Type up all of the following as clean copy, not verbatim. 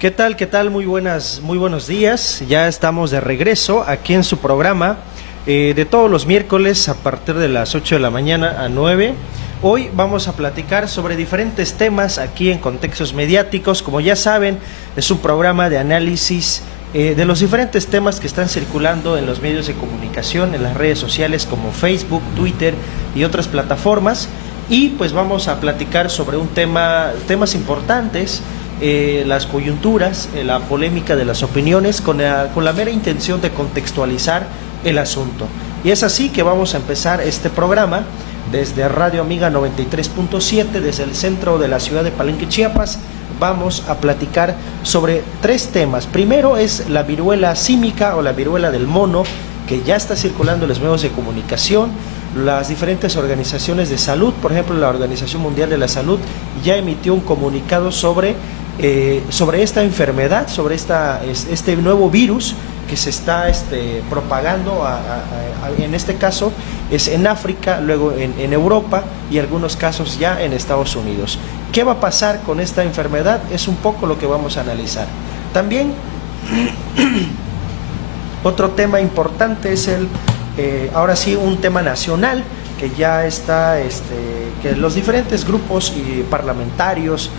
¿Qué tal? ¿Qué tal? Muy buenos días. Ya estamos de regreso aquí en su programa de todos los miércoles a partir de las 8 de la mañana a 9. Hoy vamos a platicar sobre diferentes temas aquí en Contextos Mediáticos. Como ya saben, es un programa de análisis de los diferentes temas que están circulando en los medios de comunicación, en las redes sociales como Facebook, Twitter y otras plataformas. Y pues vamos a platicar sobre temas importantes, las coyunturas, la polémica de las opiniones, con la mera intención de contextualizar el asunto. Y es así que vamos a empezar este programa desde Radio Amiga 93.7, desde el centro de la ciudad de Palenque, Chiapas. Vamos a platicar sobre tres temas. Primero es la viruela símica o la viruela del mono, que ya está circulando en los medios de comunicación. Las diferentes organizaciones de salud, por ejemplo la Organización Mundial de la Salud, ya emitió un comunicado sobre esta enfermedad, sobre este nuevo virus que se está propagando, en este caso es en África, luego en Europa y algunos casos ya en Estados Unidos. ¿Qué va a pasar con esta enfermedad? Es un poco lo que vamos a analizar. También otro tema importante es ahora sí un tema nacional que ya está, que los diferentes grupos y parlamentarios,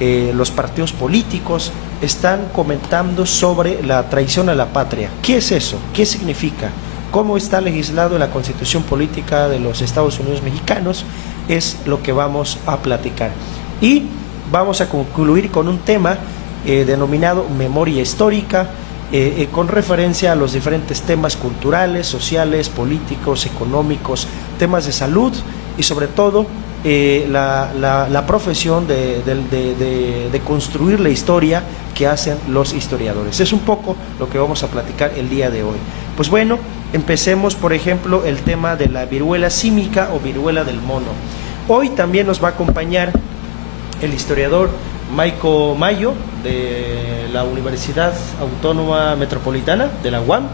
los partidos políticos están comentando sobre la traición a la patria. ¿Qué es eso? ¿Qué significa? ¿Cómo está legislado en la Constitución Política de los Estados Unidos Mexicanos? Es lo que vamos a platicar. Y vamos a concluir con un tema denominado memoria histórica, con referencia a los diferentes temas culturales, sociales, políticos, económicos, temas de salud y sobre todo la profesión de construir la historia que hacen los historiadores. Es un poco lo que vamos a platicar el día de hoy. Pues bueno, empecemos por ejemplo el tema de la viruela símica o viruela del mono. Hoy también nos va a acompañar el historiador Maico Mayo de la Universidad Autónoma Metropolitana de la UAM,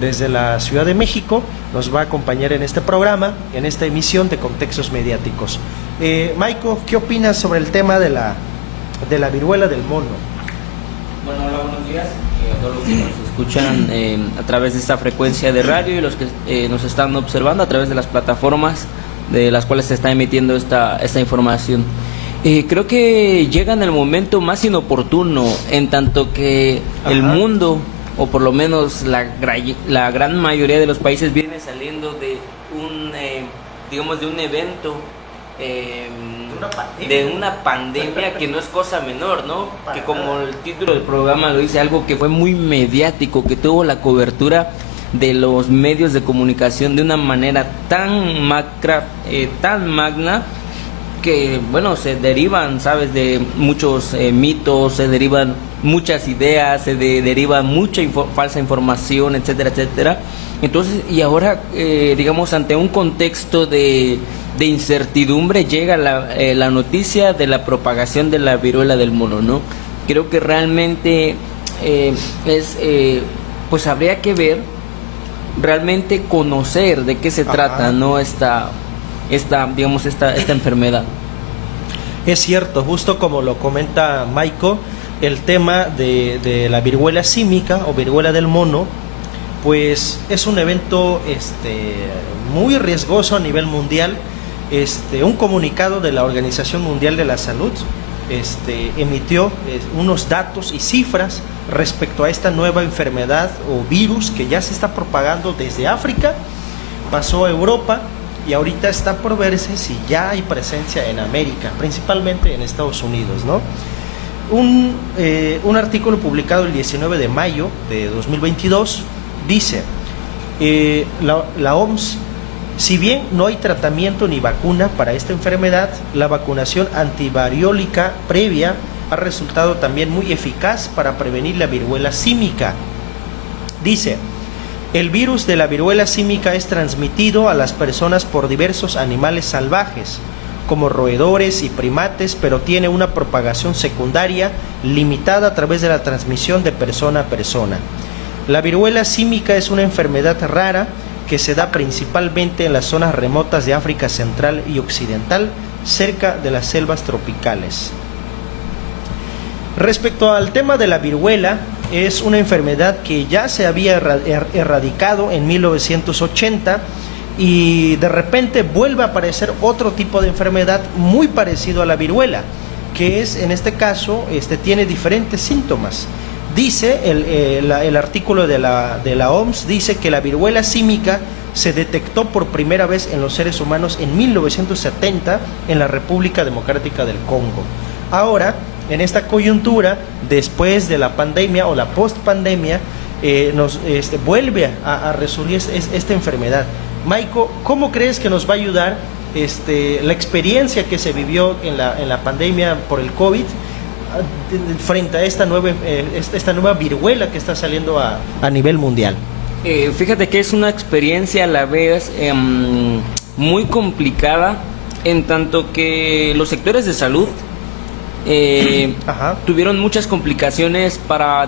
desde la Ciudad de México. Nos va a acompañar en este programa, en esta emisión de Contextos Mediáticos. Maico, ¿qué opinas sobre el tema de la viruela del mono? Bueno, hola, buenos días a todos los que nos escuchan a través de esta frecuencia de radio y los que nos están observando a través de las plataformas de las cuales se está emitiendo esta información. Creo que llega en el momento más inoportuno, en tanto que el mundo, o por lo menos la gran mayoría de los países, viene saliendo de un evento, de una pandemia que no es cosa menor, ¿no? Que como el título del programa lo dice, algo que fue muy mediático, que tuvo la cobertura de los medios de comunicación de una manera tan magna, que bueno, se derivan, sabes, de muchos mitos, se derivan muchas ideas, se deriva mucha falsa información, etcétera, etcétera. Entonces, y ahora, digamos, ante un contexto de incertidumbre, llega la noticia de la propagación de la viruela del mono, ¿no? Creo que realmente pues habría que ver, realmente conocer de qué se trata, ¿no? Esta enfermedad. Es cierto, justo como lo comenta Maico, el tema de la viruela símica o viruela del mono, pues es un evento muy riesgoso a nivel mundial. Un comunicado de la Organización Mundial de la Salud emitió unos datos y cifras respecto a esta nueva enfermedad o virus que ya se está propagando desde África, pasó a Europa y ahorita está por verse si ya hay presencia en América, principalmente en Estados Unidos, ¿no? Un artículo publicado el 19 de mayo de 2022 dice, la OMS, si bien no hay tratamiento ni vacuna para esta enfermedad, la vacunación antivariólica previa ha resultado también muy eficaz para prevenir la viruela símica. Dice, el virus de la viruela símica es transmitido a las personas por diversos animales salvajes, como roedores y primates, pero tiene una propagación secundaria limitada a través de la transmisión de persona a persona. La viruela símica es una enfermedad rara que se da principalmente en las zonas remotas de África Central y Occidental, cerca de las selvas tropicales. Respecto al tema de la viruela, es una enfermedad que ya se había erradicado en 1980 y de repente vuelve a aparecer otro tipo de enfermedad muy parecido a la viruela, que es, en este caso, tiene diferentes síntomas. Dice el artículo de la OMS, dice que la viruela símica se detectó por primera vez en los seres humanos en 1970 en la República Democrática del Congo. Ahora, en esta coyuntura, después de la pandemia o la post-pandemia, vuelve a resurgir esta enfermedad. Maiko, ¿cómo crees que nos va a ayudar la experiencia que se vivió en la pandemia por el COVID frente a esta nueva viruela que está saliendo a nivel mundial? Fíjate que es una experiencia a la vez muy complicada, en tanto que los sectores de salud tuvieron muchas complicaciones para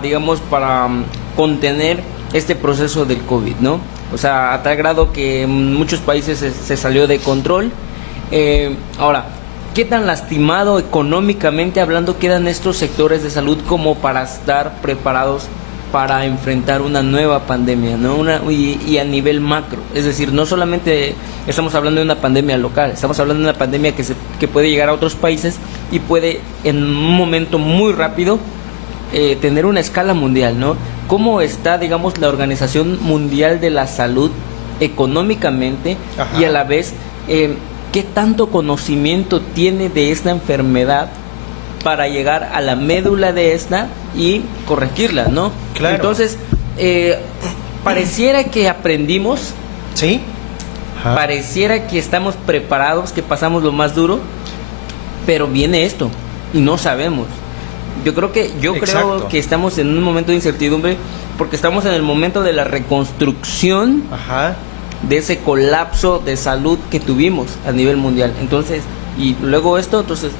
contener este proceso del COVID, ¿no? O sea, a tal grado que en muchos países se salió de control. Ahora, ¿qué tan lastimado económicamente hablando quedan estos sectores de salud como para estar preparados para enfrentar una nueva pandemia, ¿no? Y a nivel macro? Es decir, no solamente estamos hablando de una pandemia local, estamos hablando de una pandemia que puede llegar a otros países y puede en un momento muy rápido tener una escala mundial, ¿no? ¿Cómo está, digamos, la Organización Mundial de la Salud económicamente? Y a la vez, ¿qué tanto conocimiento tiene de esta enfermedad para llegar a la médula de esta y corregirla, ¿no? Claro. Entonces, pareciera que aprendimos, ¿sí? Pareciera que estamos preparados, que pasamos lo más duro, pero viene esto y no sabemos. Yo creo que estamos en un momento de incertidumbre porque estamos en el momento de la reconstrucción de ese colapso de salud que tuvimos a nivel mundial. Entonces, y luego esto, entonces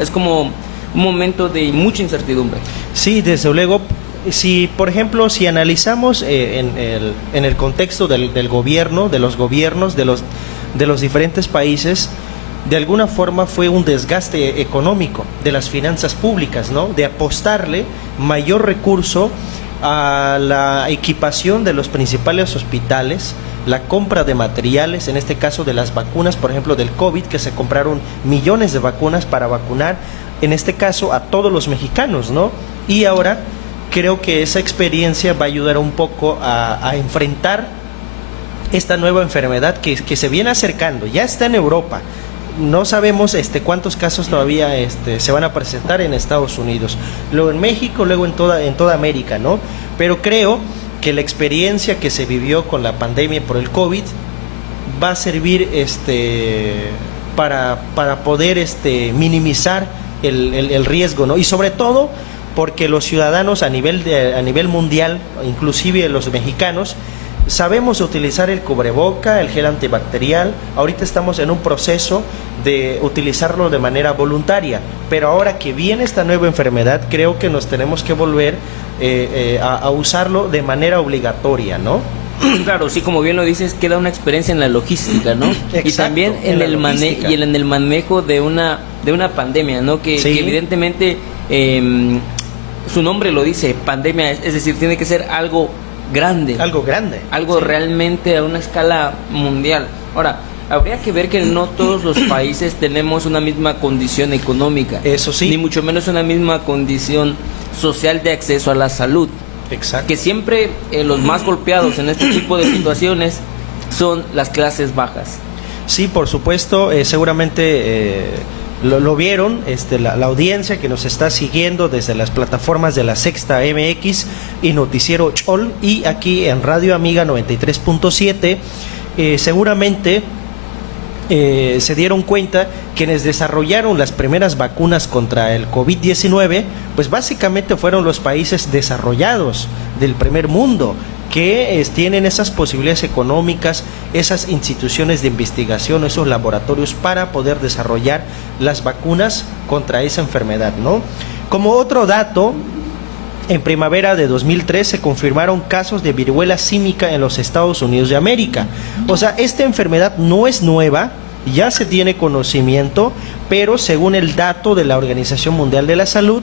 es como un momento de mucha incertidumbre. Sí, desde luego. Si, por ejemplo, si analizamos en el contexto del gobierno, de los gobiernos, de los diferentes países, de alguna forma fue un desgaste económico de las finanzas públicas, ¿no? De apostarle mayor recurso a la equipación de los principales hospitales, la compra de materiales, en este caso de las vacunas, por ejemplo, del COVID, que se compraron millones de vacunas para vacunar, en este caso, a todos los mexicanos, ¿no? Y ahora creo que esa experiencia va a ayudar un poco a enfrentar esta nueva enfermedad que se viene acercando. Ya está en Europa. No sabemos cuántos casos todavía se van a presentar en Estados Unidos, luego en México, luego en toda América, ¿no? Pero creo que la experiencia que se vivió con la pandemia por el COVID va a servir para poder minimizar el riesgo, ¿no? Y sobre todo porque los ciudadanos a nivel mundial, inclusive los mexicanos, sabemos utilizar el cubreboca, el gel antibacterial. Ahorita estamos en un proceso de utilizarlo de manera voluntaria, pero ahora que viene esta nueva enfermedad, creo que nos tenemos que volver a usarlo de manera obligatoria, ¿no? Claro, sí, como bien lo dices, queda una experiencia en la logística, ¿no? Exacto, y también en el manejo de una pandemia, ¿no? Que evidentemente su nombre lo dice, pandemia, es decir, tiene que ser algo grande, algo realmente a una escala mundial. Ahora, habría que ver que no todos los países tenemos una misma condición económica, eso sí, ni mucho menos una misma condición social de acceso a la salud. Exacto. Que siempre los más golpeados en este tipo de situaciones son las clases bajas. Sí, por supuesto, seguramente lo vieron, la audiencia que nos está siguiendo desde las plataformas de La Sexta MX y Noticiero Chol, y aquí en Radio Amiga 93.7, seguramente se dieron cuenta quienes desarrollaron las primeras vacunas contra el COVID-19, pues básicamente fueron los países desarrollados del primer mundo, que tienen esas posibilidades económicas, esas instituciones de investigación, esos laboratorios para poder desarrollar las vacunas contra esa enfermedad, ¿no? Como otro dato, en primavera de 2003 se confirmaron casos de viruela símica en los Estados Unidos de América. O sea, esta enfermedad no es nueva, ya se tiene conocimiento, pero según el dato de la Organización Mundial de la Salud,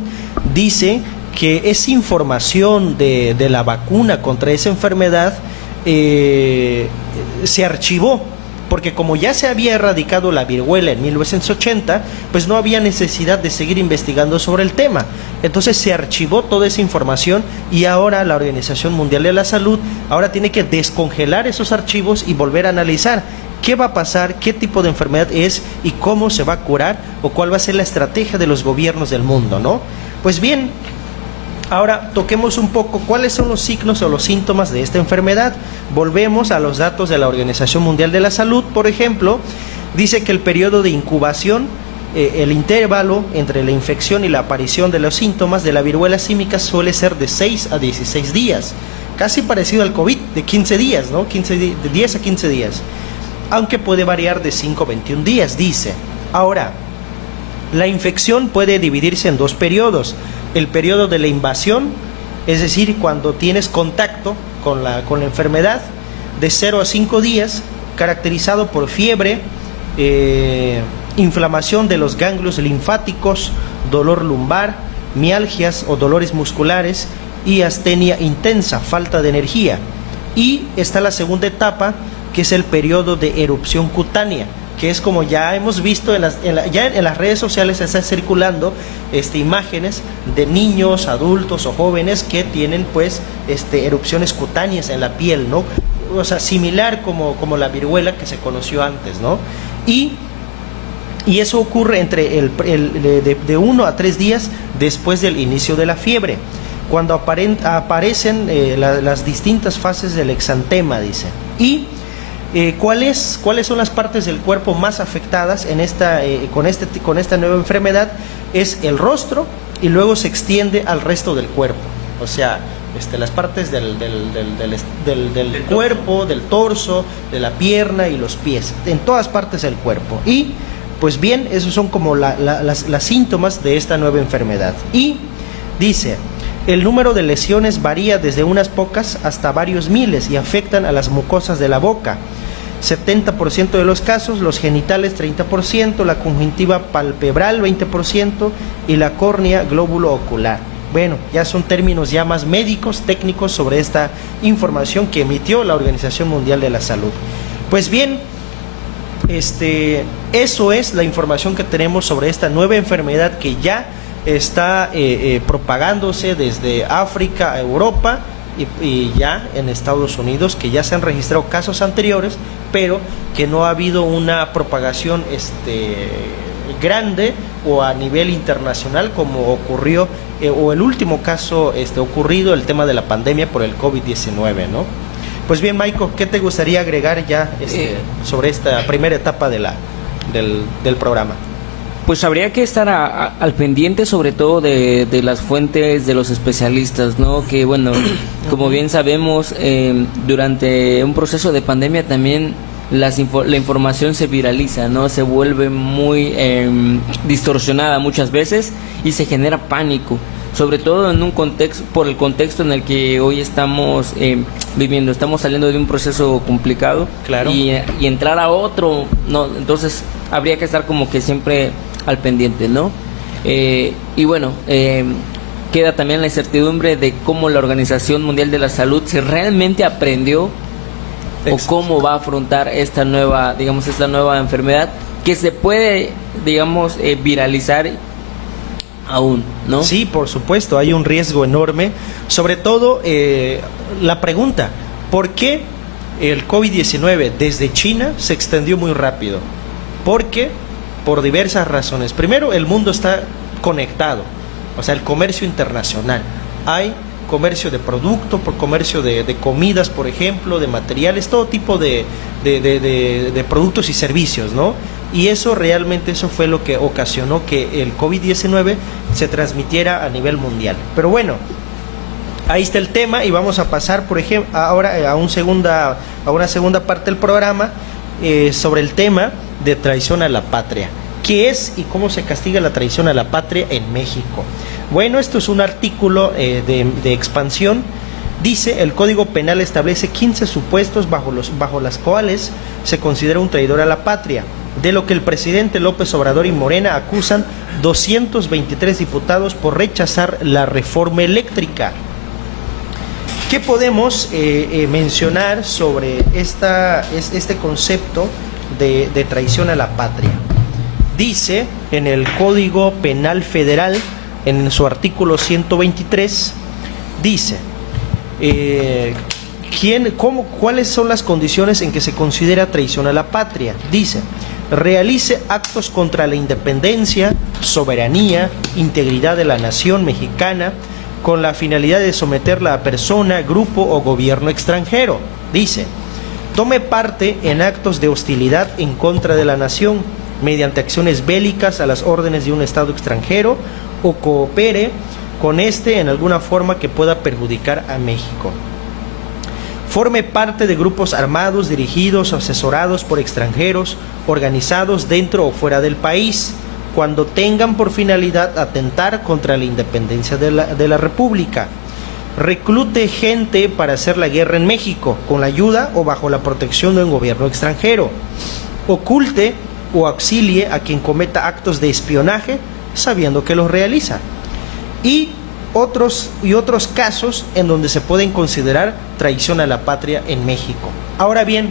dice que esa información de la vacuna contra esa enfermedad se archivó, porque como ya se había erradicado la viruela en 1980, pues no había necesidad de seguir investigando sobre el tema. Entonces se archivó toda esa información y ahora la Organización Mundial de la Salud ahora tiene que descongelar esos archivos y volver a analizar qué va a pasar, qué tipo de enfermedad es y cómo se va a curar o cuál va a ser la estrategia de los gobiernos del mundo, ¿no? Pues bien, ahora toquemos un poco cuáles son los signos o los síntomas de esta enfermedad. Volvemos a los datos de la Organización Mundial de la Salud. Por ejemplo, dice que el periodo de incubación, el intervalo entre la infección y la aparición de los síntomas de la viruela símica suele ser de 6 a 16 días, casi parecido al COVID, de 15 días, ¿no? De 10 a 15 días, aunque puede variar de 5 a 21 días, dice. Ahora, la infección puede dividirse en dos periodos. El periodo de la invasión, es decir, cuando tienes contacto con la enfermedad, de 0 a 5 días, caracterizado por fiebre, inflamación de los ganglios linfáticos, dolor lumbar, mialgias o dolores musculares y astenia intensa, falta de energía. Y está la segunda etapa, que es el periodo de erupción cutánea, que es como ya hemos visto en las redes sociales, están circulando imágenes de niños, adultos o jóvenes que tienen pues erupciones cutáneas en la piel, ¿no? O sea, similar como la viruela que se conoció antes, ¿no? Y eso ocurre entre de 1 a 3 días después del inicio de la fiebre, cuando aparecen las distintas fases del exantema, dice. Y ¿cuáles son las partes del cuerpo más afectadas con esta nueva enfermedad? Es el rostro y luego se extiende al resto del cuerpo. O sea, las partes del cuerpo, del torso, de la pierna y los pies, en todas partes del cuerpo. Y pues bien, esos son como las síntomas de esta nueva enfermedad. Y dice, el número de lesiones varía desde unas pocas hasta varios miles y afectan a las mucosas de la boca. 70% de los casos, los genitales 30%, la conjuntiva palpebral 20% y la córnea glóbulo ocular. Bueno, ya son términos ya más médicos, técnicos sobre esta información que emitió la Organización Mundial de la Salud. Pues bien, eso es la información que tenemos sobre esta nueva enfermedad que ya está propagándose desde África a Europa y ya en Estados Unidos, que ya se han registrado casos anteriores, pero que no ha habido una propagación grande o a nivel internacional como ocurrió, o el último caso ocurrido, el tema de la pandemia por el COVID-19, ¿no? Pues bien, Maiko, ¿qué te gustaría agregar ya sobre esta primera etapa del programa? Pues habría que estar al pendiente sobre todo de las fuentes de los especialistas, ¿no? Que bueno, como bien sabemos, durante un proceso de pandemia también la información se viraliza, ¿no? Se vuelve muy distorsionada muchas veces y se genera pánico, sobre todo en un contexto, por el contexto en el que hoy estamos viviendo. Estamos saliendo de un proceso complicado, claro, y entrar a otro, ¿no? Entonces habría que estar como que siempre al pendiente, ¿no? Y bueno, queda también la incertidumbre de cómo la Organización Mundial de la Salud, si realmente aprendió o cómo va a afrontar esta nueva enfermedad que se puede, viralizar aún, ¿no? Sí, por supuesto, hay un riesgo enorme, sobre todo la pregunta, ¿por qué el COVID-19 desde China se extendió muy rápido? Porque por diversas razones. Primero, el mundo está conectado, o sea, el comercio internacional. Hay comercio de producto, por comercio de comidas, por ejemplo, de materiales, todo tipo de productos y servicios, ¿no? Y eso fue lo que ocasionó que el COVID-19 se transmitiera a nivel mundial. Pero bueno, ahí está el tema y vamos a pasar, por ejemplo, ahora a una segunda parte del programa sobre el tema de traición a la patria. ¿Qué es y cómo se castiga la traición a la patria en México? Bueno, esto es un artículo de expansión. Dice, el Código Penal establece 15 supuestos bajo las cuales se considera un traidor a la patria. de lo que el presidente López Obrador y Morena acusan 223 diputados por rechazar la reforma eléctrica. ¿Qué podemos mencionar sobre este concepto de traición a la patria? Dice en el Código Penal Federal, en su artículo 123, dice, ¿cuáles son las condiciones en que se considera traición a la patria? Dice, realice actos contra la independencia, soberanía, integridad de la nación mexicana, con la finalidad de someterla a persona, grupo o gobierno extranjero. Dice, tome parte en actos de hostilidad en contra de la nación, mediante acciones bélicas a las órdenes de un Estado extranjero, o coopere con éste en alguna forma que pueda perjudicar a México. Forme parte de grupos armados dirigidos o asesorados por extranjeros, organizados dentro o fuera del país, cuando tengan por finalidad atentar contra la independencia de la República. Reclute gente para hacer la guerra en México, con la ayuda o bajo la protección de un gobierno extranjero. Oculte o auxilie a quien cometa actos de espionaje, sabiendo que los realiza. Y otros casos en donde se pueden considerar traición a la patria en México. Ahora bien,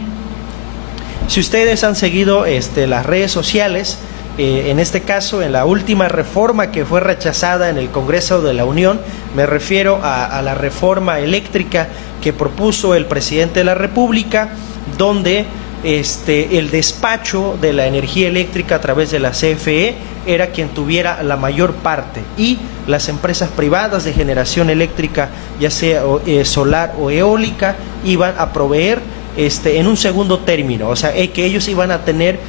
si ustedes han seguido las redes sociales, en este caso, en la última reforma que fue rechazada en el Congreso de la Unión, me refiero a la reforma eléctrica que propuso el presidente de la República, donde el despacho de la energía eléctrica a través de la CFE era quien tuviera la mayor parte, y las empresas privadas de generación eléctrica, ya sea solar o eólica, iban a proveer en un segundo término, o sea, que ellos iban a tener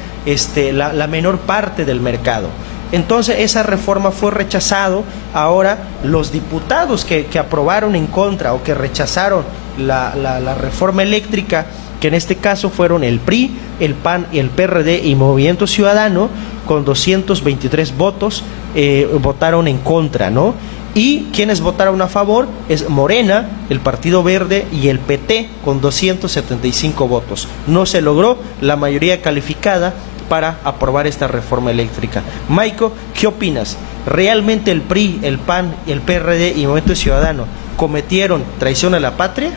la menor parte del mercado. Entonces esa reforma fue rechazado. Ahora los diputados que aprobaron en contra o que rechazaron la reforma eléctrica, que en este caso fueron el PRI, el PAN y el PRD y Movimiento Ciudadano, con 223 votos, votaron en contra, ¿no? Y quienes votaron a favor es Morena, el Partido Verde y el PT, con 275 votos. No se logró la mayoría calificada para aprobar esta reforma eléctrica. Maico, ¿qué opinas? ¿Realmente el PRI, el PAN, el PRD y Movimiento Ciudadano cometieron traición a la patria?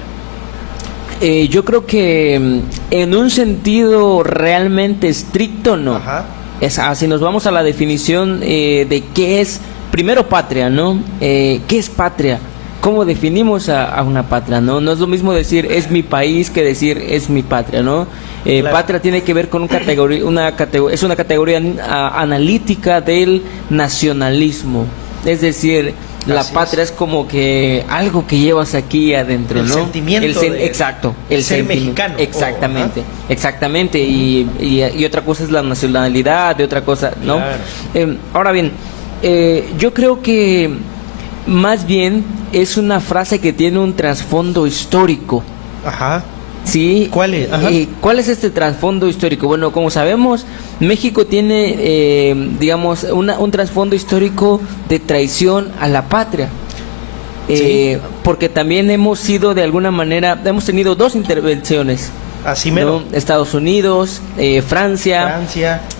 Yo creo que en un sentido realmente estricto no. Ajá. Si nos vamos a la definición de qué es, primero, patria, ¿no? ¿Qué es patria? ¿Cómo definimos a una patria, no? No es lo mismo decir es mi país que decir es mi patria, ¿no? Claro. Patria tiene que ver con es una categoría analítica del nacionalismo. Es decir, la patria es como que algo que llevas aquí adentro, ¿no? Sentimiento exacto, el ser sentimiento mexicano. Exactamente, exactamente. Y otra cosa es la nacionalidad, de otra cosa, ¿no? Claro. Ahora bien, yo creo que más bien es una frase que tiene un trasfondo histórico. Ajá. ¿Sí? ¿Cuál es? Ajá. ¿Cuál es este trasfondo histórico? Bueno, como sabemos, México tiene, digamos, un trasfondo histórico de traición a la patria. Sí. Porque también hemos sido, de alguna manera, hemos tenido dos intervenciones. Así mero. ¿No? Estados Unidos, Francia.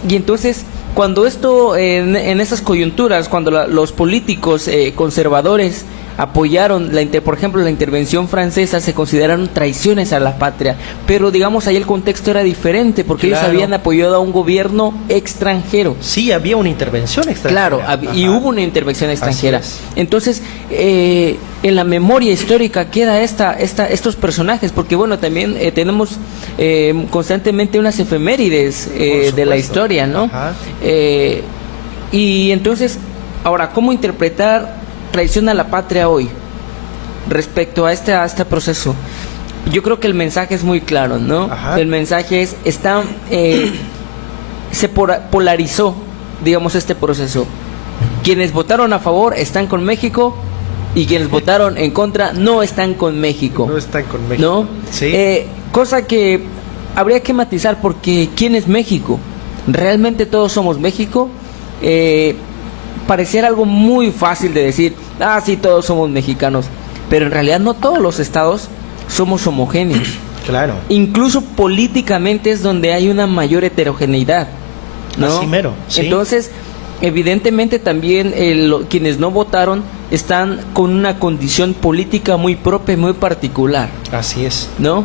Y entonces, cuando en esas coyunturas, cuando los políticos conservadores apoyaron, por ejemplo, la intervención francesa, se consideraron traiciones a la patria, pero digamos ahí el contexto era diferente, porque ellos habían apoyado a un gobierno extranjero. Sí, había una intervención extranjera. Claro, y hubo una intervención extranjera. Entonces, en la memoria histórica queda estos personajes, porque bueno, también tenemos constantemente unas efemérides de la historia, ¿no? Y entonces, ahora, ¿cómo interpretar traición a la patria hoy respecto a este proceso? Yo creo que el mensaje es muy claro, ¿no? Ajá. El mensaje es, se polarizó, digamos, este proceso. Quienes votaron a favor están con México y quienes votaron en contra no están con México. No están con México. ¿No? Sí. Cosa que habría que matizar, porque ¿quién es México? ¿Realmente todos somos México? Pareciera algo muy fácil de decir, sí, todos somos mexicanos, pero en realidad no todos los estados somos homogéneos. Claro. Incluso políticamente es donde hay una mayor heterogeneidad. ¿no? Así mero, sí. Entonces, evidentemente también quienes no votaron están con una condición política muy propia y muy particular, Así es. ¿no?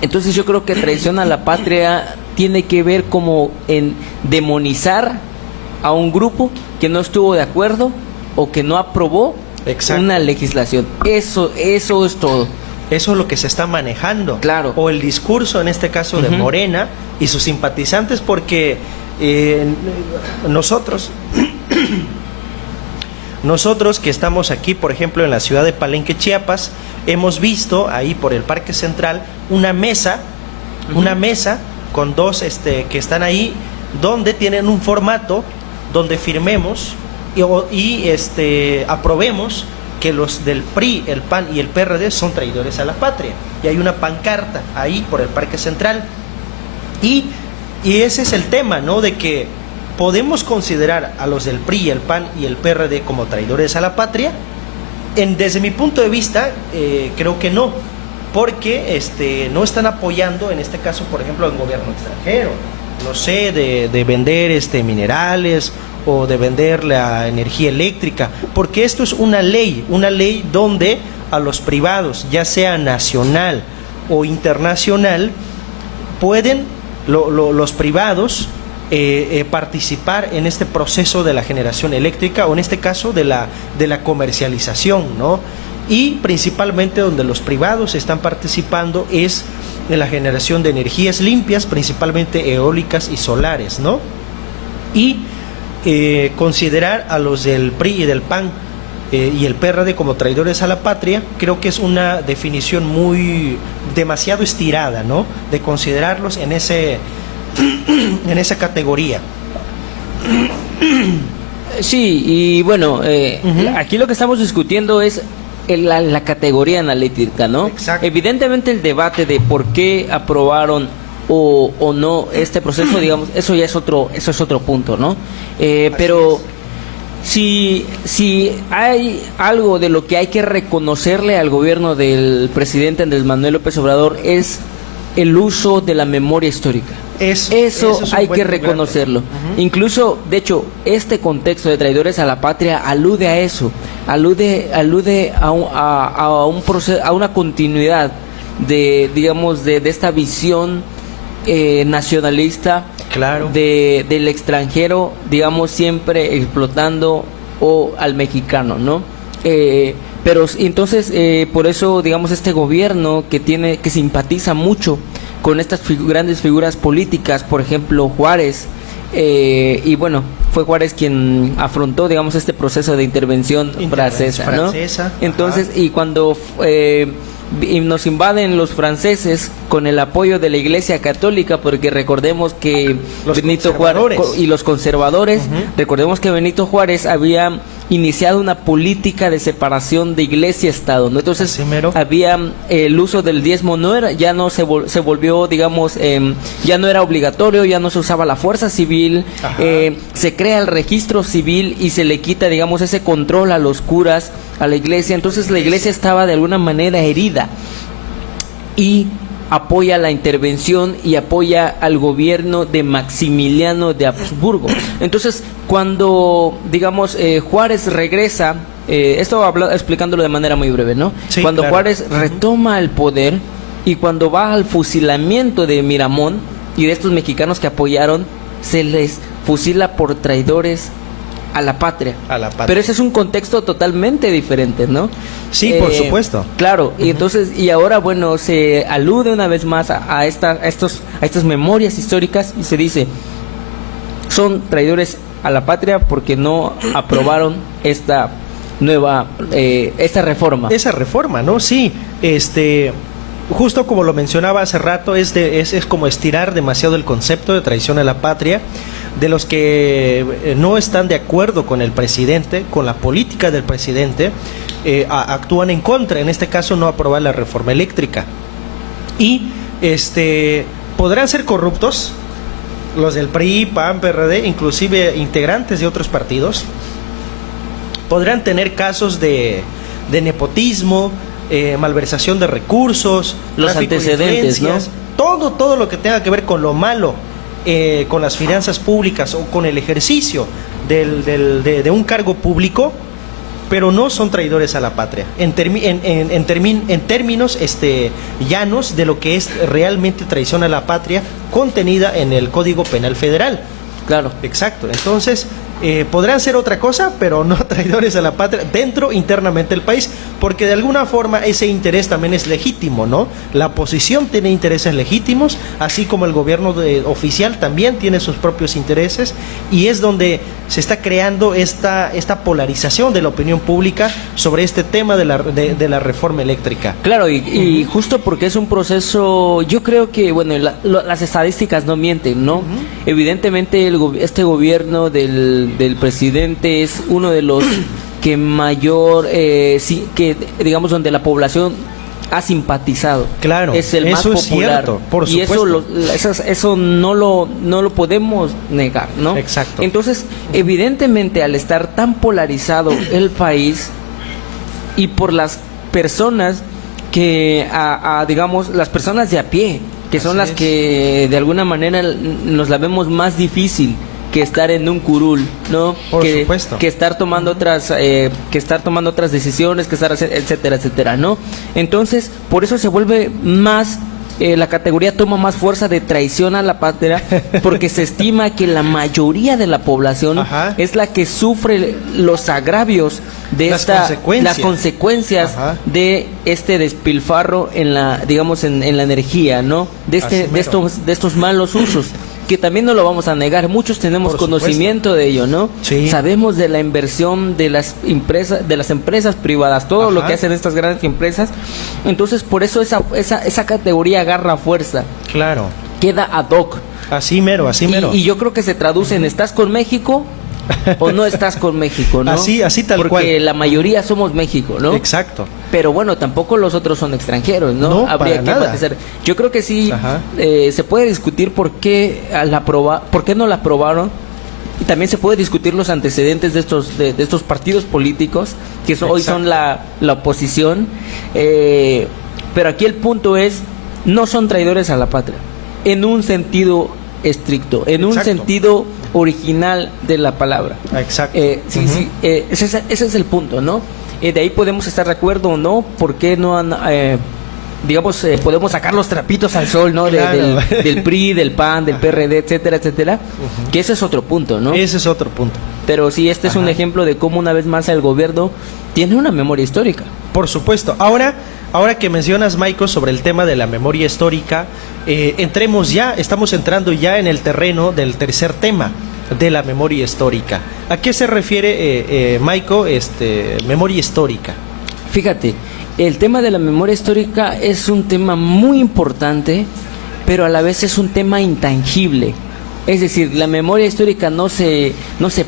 Entonces yo creo que traición a la patria tiene que ver como en demonizar a un grupo que no estuvo de acuerdo o que no aprobó Exacto. una legislación. Eso es todo. Eso es lo que se está manejando. Claro. O el discurso, en este caso, de Morena y sus simpatizantes, porque nosotros que estamos aquí, por ejemplo, en la ciudad de Palenque, Chiapas, hemos visto ahí por el Parque Central una mesa con dos que están ahí, donde tienen un formato donde firmemos y aprobemos que los del PRI, el PAN y el PRD son traidores a la patria. Y hay una pancarta ahí por el Parque Central. Y ese es el tema, ¿no? De que podemos considerar a los del PRI, el PAN y el PRD como traidores a la patria. Desde mi punto de vista, creo que no, porque no están apoyando, en este caso, por ejemplo, al gobierno extranjero, no sé, de vender minerales o de vender la energía eléctrica, porque esto es una ley donde a los privados, ya sea nacional o internacional, pueden los privados participar en este proceso de la generación eléctrica, o en este caso de la comercialización, ¿no? Y principalmente donde los privados están participando es en la generación de energías limpias, principalmente eólicas y solares, ¿no? Y considerar a los del PRI y del PAN y el PRD como traidores a la patria, creo que es una definición demasiado estirada, ¿no? De considerarlos en esa categoría. Sí, y bueno, aquí lo que estamos discutiendo es la categoría analítica, ¿no? Exacto. Evidentemente el debate de por qué aprobaron o no este proceso, digamos, eso es otro punto, ¿no? Pero si hay algo de lo que hay que reconocerle al gobierno del presidente Andrés Manuel López Obrador, es el uso de la memoria histórica. Eso hay que reconocerlo. Incluso, de hecho, este contexto de traidores a la patria alude a eso, alude a un proceso, a una continuidad de esta visión nacionalista, claro, del extranjero, digamos, siempre explotando al mexicano, ¿no? Pero entonces, por eso, digamos, este gobierno que simpatiza mucho con estas grandes figuras políticas, por ejemplo, Juárez, y bueno, fue Juárez quien afrontó, digamos, este proceso de intervención francesa, ¿no? Entonces, y cuando y nos invaden los franceses con el apoyo de la Iglesia Católica, porque recordemos que Benito Juárez y los conservadores, recordemos que Benito Juárez había iniciado una política de separación de Iglesia y Estado, ¿no? Entonces había el uso del diezmo, ya no se volvió, digamos, ya no era obligatorio, ya no se usaba la fuerza civil, se crea el registro civil y se le quita, digamos, ese control a los curas, a la iglesia. Entonces la iglesia estaba de alguna manera herida y apoya la intervención y apoya al gobierno de Maximiliano de Habsburgo. Entonces, cuando, digamos, Juárez regresa, esto explicándolo de manera muy breve, ¿no? Sí, cuando claro. Juárez retoma el poder y cuando va al fusilamiento de Miramón y de estos mexicanos que apoyaron, se les fusila por traidores a la patria. Pero ese es un contexto totalmente diferente, ¿no? Sí, por supuesto. Claro, y entonces, y ahora, bueno, se alude una vez más a estas memorias históricas y se dice, son traidores a la patria porque no aprobaron esta nueva, esta reforma. Esa reforma, ¿no? Sí, justo como lo mencionaba hace rato, es como estirar demasiado el concepto de traición a la patria. De los que no están de acuerdo con el presidente, con la política del presidente, actúan en contra, en este caso no aprobar la reforma eléctrica. Y podrán ser corruptos los del PRI, PAN, PRD, inclusive integrantes de otros partidos. Podrán tener casos de nepotismo, malversación de recursos, los antecedentes, ¿no? Todo lo que tenga que ver con lo malo con las finanzas públicas o con el ejercicio de un cargo público, pero no son traidores a la patria, en términos llanos de lo que es realmente traición a la patria contenida en el Código Penal Federal. Claro. Exacto. Entonces, podrán ser otra cosa, pero no traidores a la patria internamente del país, porque de alguna forma ese interés también es legítimo, ¿no? La oposición tiene intereses legítimos, así como el gobierno oficial también tiene sus propios intereses, y es donde se está creando esta polarización de la opinión pública sobre este tema de la reforma eléctrica. Claro, y justo porque es un proceso, yo creo que, bueno, las estadísticas no mienten, ¿no? Evidentemente este gobierno del presidente es uno de los que mayor, que digamos donde la población ha simpatizado. Claro, es el más popular. Es cierto, por y supuesto. eso no lo podemos negar, ¿no? Exacto. Entonces, evidentemente, al estar tan polarizado el país y por las personas que, digamos, las personas de a pie, que son las que de alguna manera nos la vemos más difícil que estar en un curul, ¿no? Por supuesto. Que estar tomando otras decisiones, que estar, etcétera, etcétera, ¿no? Entonces, por eso se vuelve más la categoría toma más fuerza de traición a la patria, porque se estima que la mayoría de la población Ajá. es la que sufre los agravios de las consecuencias Ajá. de este despilfarro en la, digamos, en la energía, ¿no? De estos malos usos, que también no lo vamos a negar, muchos tenemos conocimiento de ello, ¿no? Sí. Sabemos de la inversión de las empresas privadas, todo Ajá. lo que hacen estas grandes empresas. Entonces, por eso esa categoría agarra fuerza. Claro. Queda ad hoc. Así mero. Y yo creo que se traduce en ¿estás con México o no estás con México, ¿no? Así tal cual. Porque la mayoría somos México, ¿no? Exacto. Pero bueno, tampoco los otros son extranjeros, ¿no? No, Habría para que nada. enfatizar. Yo creo que sí se puede discutir por qué no la aprobaron. Y también se puede discutir los antecedentes de estos partidos políticos que hoy son la oposición. Pero aquí el punto es, no son traidores a la patria, en un sentido estricto, en un sentido original de la palabra. Exacto. Sí, ese es el punto, ¿no? De ahí podemos estar de acuerdo o no, por qué no han... digamos, podemos sacar los trapitos al sol, ¿no? Claro. Del PRI, del PAN, del PRD, etcétera, etcétera. Que ese es otro punto, ¿no? Ese es otro punto. Pero sí, este es un ejemplo de cómo una vez más el gobierno tiene una memoria histórica. Por supuesto. Ahora que mencionas, Michael, sobre el tema de la memoria histórica, estamos entrando ya en el terreno del tercer tema de la memoria histórica. ¿A qué se refiere, Michael, memoria histórica? Fíjate, el tema de la memoria histórica es un tema muy importante, pero a la vez es un tema intangible. Es decir, la memoria histórica no se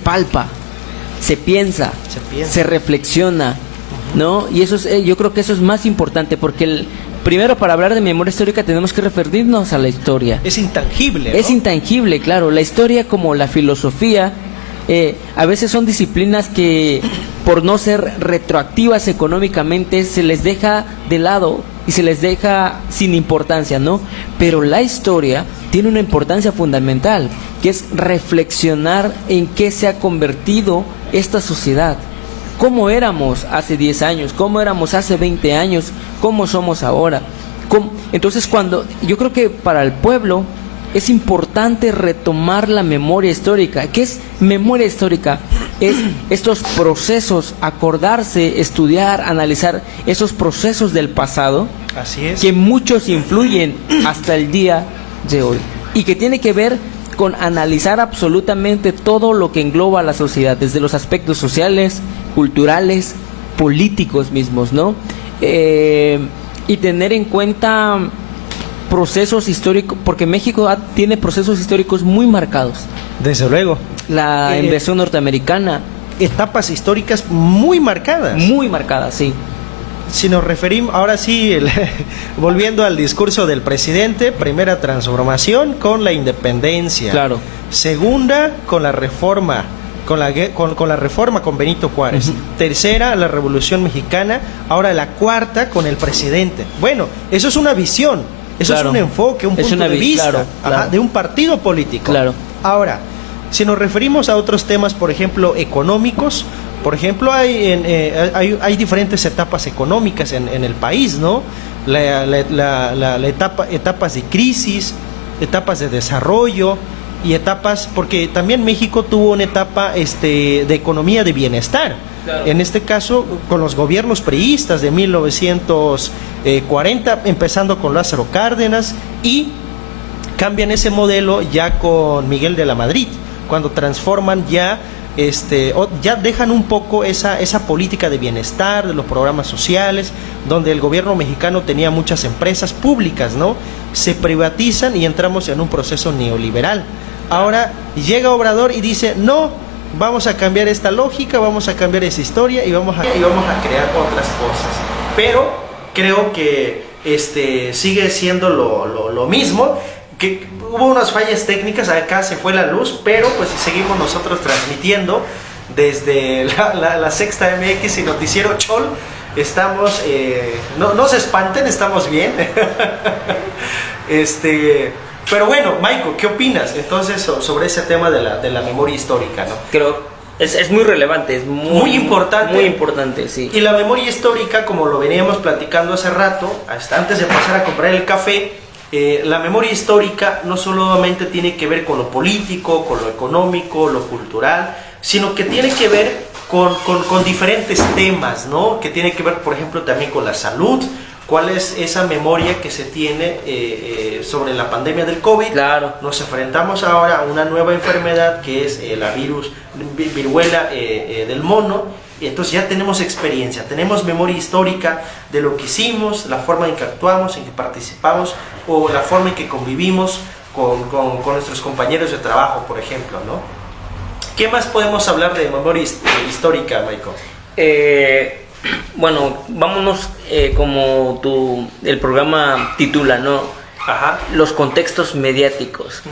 palpa, se piensa, se reflexiona, ¿no? Y eso yo creo que eso es más importante, porque primero, para hablar de memoria histórica tenemos que referirnos a la historia. Es intangible, ¿no? Es intangible, claro. La historia, como la filosofía, a veces son disciplinas que, por no ser retroactivas económicamente, se les deja de lado y se les deja sin importancia, ¿no? Pero la historia tiene una importancia fundamental, que es reflexionar en qué se ha convertido esta sociedad. ¿Cómo éramos hace 10 años? ¿Cómo éramos hace 20 años? ¿Cómo somos ahora? Entonces, yo creo que para el pueblo es importante retomar la memoria histórica. ¿Qué es memoria histórica? Es estos procesos, acordarse, estudiar, analizar esos procesos del pasado. Así es. Que muchos influyen hasta el día de hoy. Y que tiene que ver con analizar absolutamente todo lo que engloba a la sociedad, desde los aspectos sociales, culturales, políticos mismos, ¿no? Y tener en cuenta procesos históricos, porque México tiene procesos históricos muy marcados. Desde luego. La invasión norteamericana. Etapas históricas muy marcadas. Muy marcadas, sí. Si nos referimos, ahora sí, volviendo al discurso del presidente, primera transformación con la independencia. Claro. Segunda, con la reforma, con la reforma con Benito Juárez. Tercera, la Revolución Mexicana. Ahora la cuarta, con el presidente. Bueno, eso es una visión. Eso Claro. es un enfoque, un Es punto una de vista, claro, claro. de un partido político. Claro. Ahora, si nos referimos a otros temas, por ejemplo, económicos, por ejemplo, hay diferentes etapas económicas en el país, ¿no? Etapas de crisis, etapas de desarrollo y etapas, porque también México tuvo una etapa de economía de bienestar. Claro. En este caso, con los gobiernos priistas de 1940, empezando con Lázaro Cárdenas, y cambian ese modelo ya con Miguel de la Madrid, cuando transforman ya ya dejan un poco esa política de bienestar, de los programas sociales, donde el gobierno mexicano tenía muchas empresas públicas, ¿no? Se privatizan y entramos en un proceso neoliberal. Ahora llega Obrador y dice, no, vamos a cambiar esta lógica, vamos a cambiar esa historia y vamos a crear otras cosas. Pero creo que sigue siendo lo mismo, que hubo unas fallas técnicas, acá se fue la luz, pero pues seguimos nosotros transmitiendo desde la Sexta MX y Noticiero Chol. Estamos, no se espanten, estamos bien. Pero bueno, Michael, ¿qué opinas entonces sobre ese tema de la memoria histórica, ¿no? Creo es muy relevante, es muy importante. Muy importante, sí. Y la memoria histórica, como lo veníamos platicando hace rato, hasta antes de pasar a comprar el café, la memoria histórica no solamente tiene que ver con lo político, con lo económico, lo cultural, sino que tiene que ver con diferentes temas, ¿no? Que tiene que ver, por ejemplo, también con la salud. ¿Cuál es esa memoria que se tiene sobre la pandemia del COVID? Claro. Nos enfrentamos ahora a una nueva enfermedad que es la viruela del mono. Y entonces ya tenemos experiencia, tenemos memoria histórica de lo que hicimos, la forma en que actuamos, en que participamos, o la forma en que convivimos con nuestros compañeros de trabajo, por ejemplo, ¿no? ¿Qué más podemos hablar de memoria histórica, Michael? Bueno, vámonos como el programa titula, ¿no? Ajá. Los contextos mediáticos.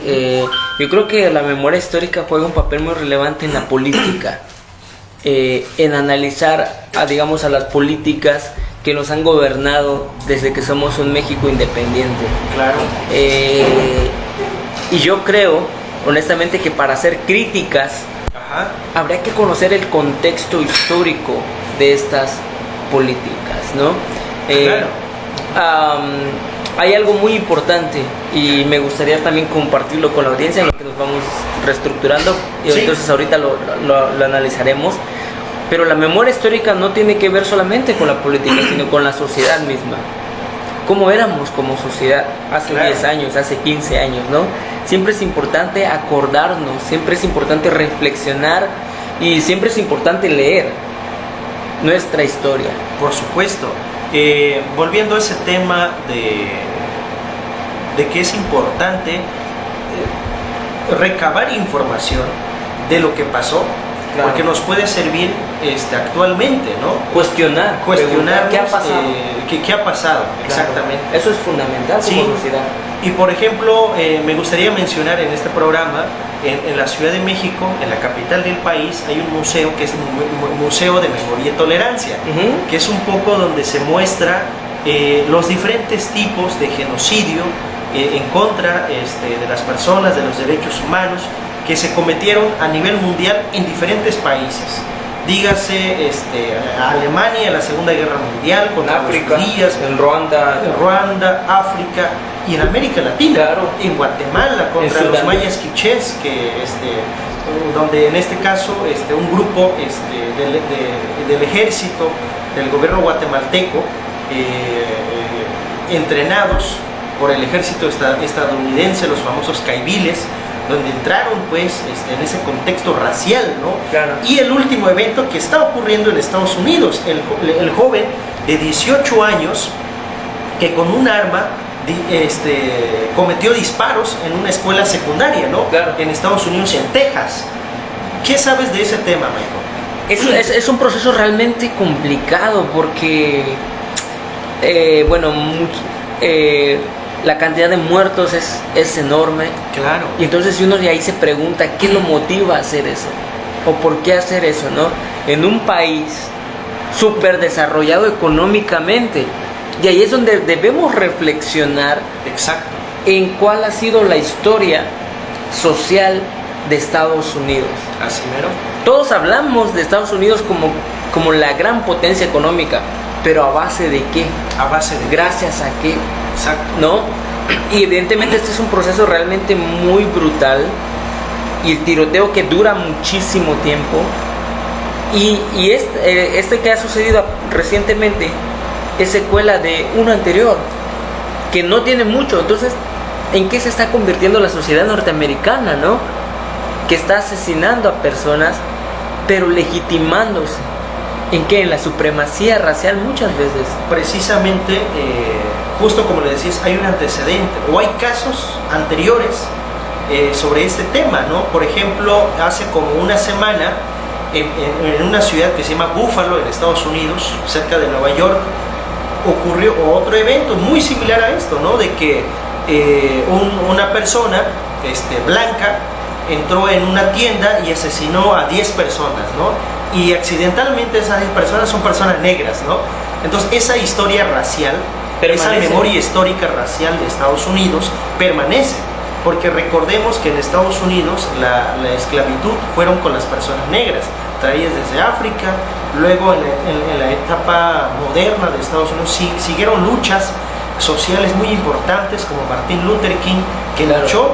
Yo creo que la memoria histórica juega un papel muy relevante en la política, en analizar digamos a las políticas que nos han gobernado desde que somos un México independiente. Claro. Y yo creo, honestamente, que para hacer críticas, Ajá, habría que conocer el contexto histórico de estas políticas, ¿no? claro. Hay algo muy importante y me gustaría también compartirlo con la audiencia en lo que nos vamos reestructurando y Sí. entonces ahorita lo analizaremos. Pero la memoria histórica no tiene que ver solamente con la política, sino con la sociedad misma. ¿Cómo éramos como sociedad hace Claro. 10 años, hace 15 años, ¿no? Siempre es importante acordarnos, siempre es importante reflexionar y siempre es importante leer nuestra historia. Por supuesto. Volviendo a ese tema de que es importante recabar información de lo que pasó, Claro. porque nos puede servir actualmente, ¿no? Cuestionar Cuestionarnos qué ha pasado. qué ha pasado, Claro. exactamente. Eso es fundamental Sí. como sociedad. Y por ejemplo, me gustaría mencionar en este programa, en la Ciudad de México, en la capital del país, hay un museo que es un Museo de Memoria y Tolerancia, Ujú. que es un poco donde se muestra los diferentes tipos de genocidio en contra de las personas, de los derechos humanos, que se cometieron a nivel mundial en diferentes países. Dígase Alemania en la Segunda Guerra Mundial, En contra África, los judíos, en Ruanda, en Ruanda, África y en América Latina, Claro. en Guatemala contra En los Sudán. mayas quichés, donde en este caso un grupo del ejército del gobierno guatemalteco, entrenados por el ejército estadounidense, los famosos caiviles, donde entraron pues en ese contexto racial, ¿no? Claro. Y el último evento que está ocurriendo en Estados Unidos, el joven de 18 años que con un arma cometió disparos en una escuela secundaria, ¿no? Claro. En Estados Unidos, en Texas. ¿Qué sabes de ese tema, Michael? Es un proceso realmente complicado porque, la cantidad de muertos es enorme. Claro. Y entonces uno de ahí se pregunta qué lo motiva a hacer eso o por qué hacer eso, ¿no? En un país súper desarrollado económicamente Y ahí es donde debemos reflexionar. Exacto. En cuál ha sido la historia social de Estados Unidos. Así mero. Todos hablamos de Estados Unidos como la gran potencia económica, pero ¿a base de qué? A base de ¿Gracias a qué? Exacto. ¿No? Y evidentemente este es un proceso realmente muy brutal, y el tiroteo que dura muchísimo tiempo, y este que ha sucedido recientemente es secuela de uno anterior, que no tiene mucho. Entonces, ¿en qué se está convirtiendo la sociedad norteamericana, no? Que está asesinando a personas, pero legitimándose. ¿En qué? En la supremacía racial muchas veces. Precisamente, justo como le decías, hay un antecedente, o hay casos anteriores sobre este tema, ¿no? Por ejemplo, hace como una semana, en una ciudad que se llama Buffalo, en Estados Unidos, cerca de Nueva York, ocurrió otro evento muy similar a esto, ¿no? De que una persona blanca entró en una tienda y asesinó a 10 personas, ¿no? Y accidentalmente esas 10 personas son personas negras, ¿no? Entonces esa historia racial, esa memoria histórica racial de Estados Unidos permanece, porque recordemos que en Estados Unidos la esclavitud fueron con las personas negras, traídas desde África. Luego en la etapa moderna de Estados Unidos siguieron luchas sociales muy importantes, como Martin Luther King, que luchó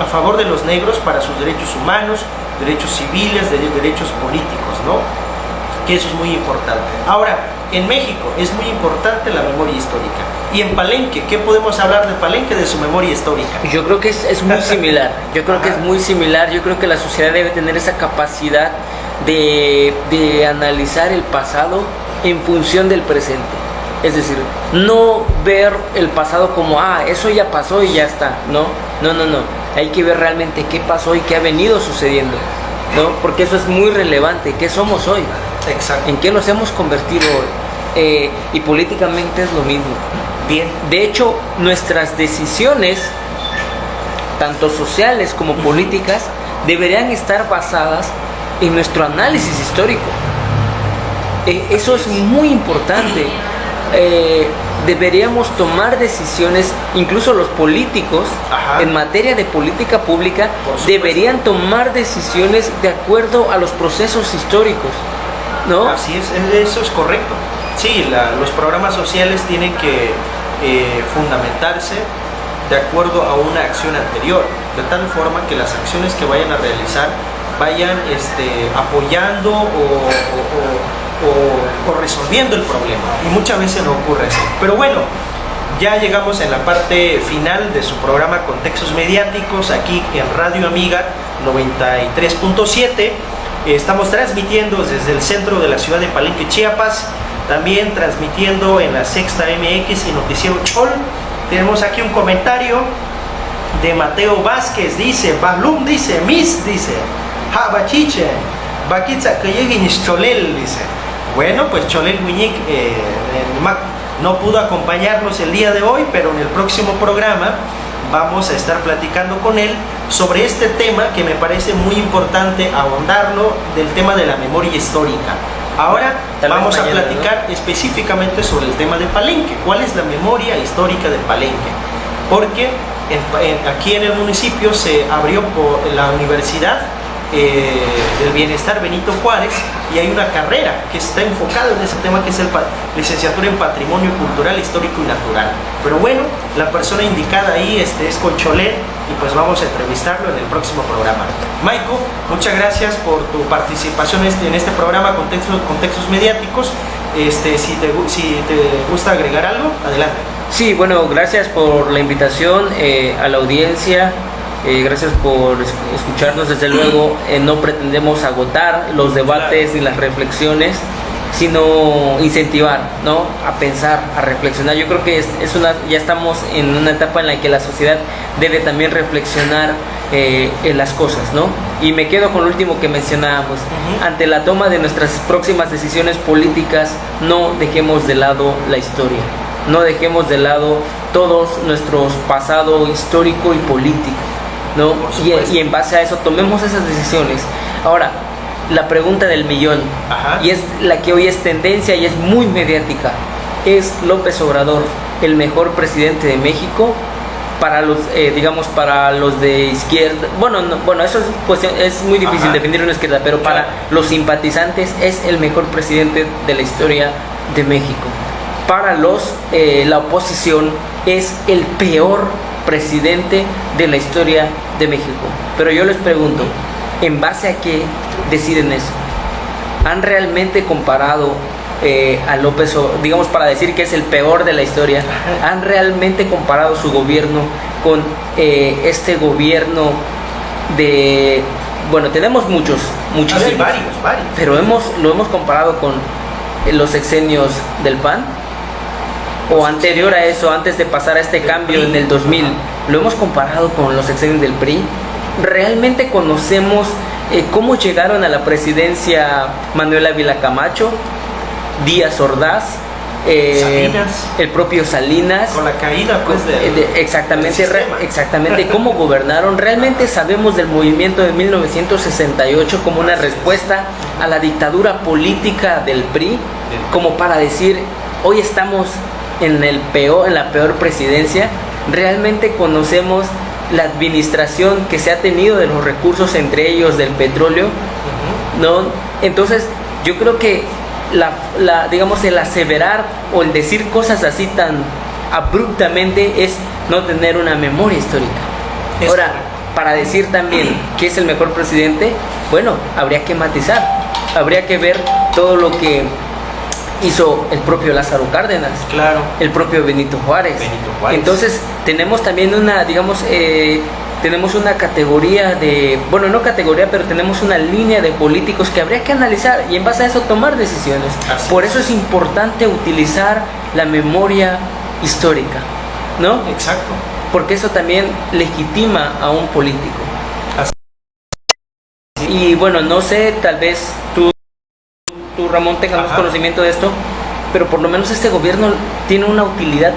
a favor de los negros para sus derechos humanos, derechos civiles, derechos políticos, ¿no? Que eso es muy importante. Ahora, en México es muy importante la memoria histórica. Y en Palenque, ¿qué podemos hablar de Palenque, de su memoria histórica? Yo creo que es muy similar. Yo creo que es muy similar. Yo creo que la sociedad debe tener esa capacidad de analizar el pasado en función del presente. Es decir, no ver el pasado como, eso ya pasó y ya está. No. Hay que ver realmente qué pasó y qué ha venido sucediendo, ¿no? Porque eso es muy relevante. ¿Qué somos hoy? Exacto. ¿En qué nos hemos convertido hoy? Y políticamente es lo mismo. Bien. De hecho, nuestras decisiones, tanto sociales como políticas, deberían estar basadas en nuestro análisis histórico. Eso es muy importante. Deberíamos tomar decisiones, incluso los políticos, en materia de política pública, deberían tomar decisiones de acuerdo a los procesos históricos, ¿no? Así es, eso es correcto. Sí, los programas sociales tienen que fundamentarse de acuerdo a una acción anterior, de tal forma que las acciones que vayan a realizar vayan apoyando o resolviendo el problema, y muchas veces no ocurre así. Pero bueno, ya llegamos en la parte final de su programa Contextos Mediáticos, aquí en Radio Amiga 93.7. Estamos transmitiendo desde el centro de la ciudad de Palenque, Chiapas, también transmitiendo en la Sexta MX y Noticiero Chol. Tenemos aquí un comentario de Mateo Vázquez, dice, Balum dice, Miss dice, Bachiche, Baquitza que llegue Cholel, dice. Bueno, pues Cholel Guiñic no pudo acompañarnos el día de hoy, pero en el próximo programa vamos a estar platicando con él sobre este tema que me parece muy importante ahondarlo, del tema de la memoria histórica. Ahora vamos a platicar específicamente sobre el tema de Palenque. ¿Cuál es la memoria histórica de Palenque? Porque aquí en el municipio se abrió por la Universidad del Bienestar Benito Juárez, y hay una carrera que está enfocada en ese tema, que es licenciatura en Patrimonio Cultural, Histórico y Natural. Pero bueno, la persona indicada ahí es con Cholel, y pues vamos a entrevistarlo en el próximo programa. Maiko, muchas gracias por tu participación en este programa Contextos Mediáticos. Si te gusta agregar algo, adelante. Sí, bueno, gracias por la invitación a la audiencia. Gracias por escucharnos. Desde luego, no pretendemos agotar los debates ni las reflexiones, sino incentivar, ¿no? A pensar, a reflexionar. Yo creo que ya estamos en una etapa en la que la sociedad debe también reflexionar en las cosas, ¿no? Y me quedo con lo último que mencionábamos. Ante la toma de nuestras próximas decisiones políticas, no dejemos de lado la historia, no dejemos de lado todos nuestros pasado histórico y político, ¿no? Y en base a eso tomemos esas decisiones. Ahora, la pregunta del millón, y es la que hoy es tendencia y es muy mediática: ¿es López Obrador el mejor presidente de México? Para los, digamos, para los de izquierda, bueno, eso es cuestión, es muy difícil definir una izquierda, pero para los simpatizantes es el mejor presidente de la historia de México. Para la oposición es el peor presidente de la historia de México. Pero yo les pregunto, ¿en base a qué deciden eso? ¿Han realmente comparado a López, digamos, para decir que es el peor de la historia, han realmente comparado su gobierno con este gobierno de, bueno, tenemos muchísimos, varios, pero lo hemos comparado con los sexenios del PAN, o anterior a eso, antes de pasar a este cambio en el 2000, lo hemos comparado con los sexenios del PRI? ¿Realmente conocemos cómo llegaron a la presidencia Manuel Ávila Camacho, Díaz Ordaz, Salinas, el propio Salinas, con la caída pues exactamente cómo gobernaron? ¿Realmente sabemos del movimiento de 1968 como una respuesta a la dictadura política del PRI, como para decir hoy estamos en la peor presidencia? ¿Realmente conocemos la administración que se ha tenido de los recursos, entre ellos del petróleo? ¿No? Entonces yo creo que digamos, el aseverar o el decir cosas así tan abruptamente es no tener una memoria histórica. Ahora, para decir también que es el mejor presidente, bueno, habría que matizar, habría que ver todo lo que hizo el propio Lázaro Cárdenas, claro, el propio Benito Juárez. Entonces tenemos también una, digamos, tenemos una categoría de, bueno, no categoría, pero tenemos una línea de políticos que habría que analizar y en base a eso tomar decisiones. Por eso es importante utilizar la memoria histórica, ¿no? Exacto. Porque eso también legitima a un político. Y bueno, no sé, tal vez tú Ramón, tengas más conocimiento de esto, pero por lo menos este gobierno tiene una utilidad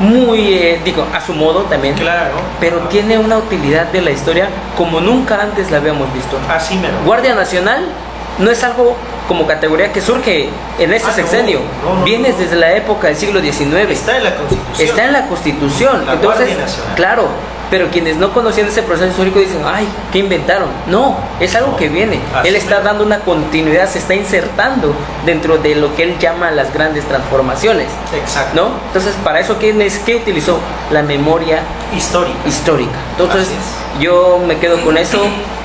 muy, a su modo también, claro, pero tiene una utilidad de la historia como nunca antes la habíamos visto. Así mero. Guardia Nacional no es algo como categoría que surge en ese sexenio, viene desde la época del siglo XIX. Está en la Constitución. Está en la Constitución. La Entonces, Guardia Nacional. Claro, pero quienes no conocían ese proceso histórico dicen, ay, ¿qué inventaron? No, es algo que viene. Él está dando una continuidad, se está insertando dentro de lo que él llama las grandes transformaciones. Exacto. ¿No? Entonces, para eso, ¿qué utilizó? La memoria histórica. Entonces, yo me quedo con eso.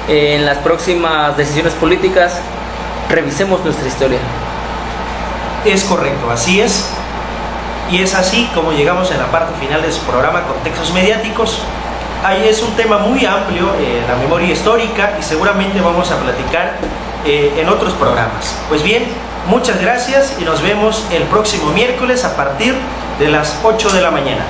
En las próximas decisiones políticas, revisemos nuestra historia. Es correcto, así es. Y es así como llegamos en la parte final de su programa Contextos Mediáticos. Ahí es un tema muy amplio, la memoria histórica, y seguramente vamos a platicar en otros programas. Pues bien, muchas gracias y nos vemos el próximo miércoles a partir de las 8 de la mañana.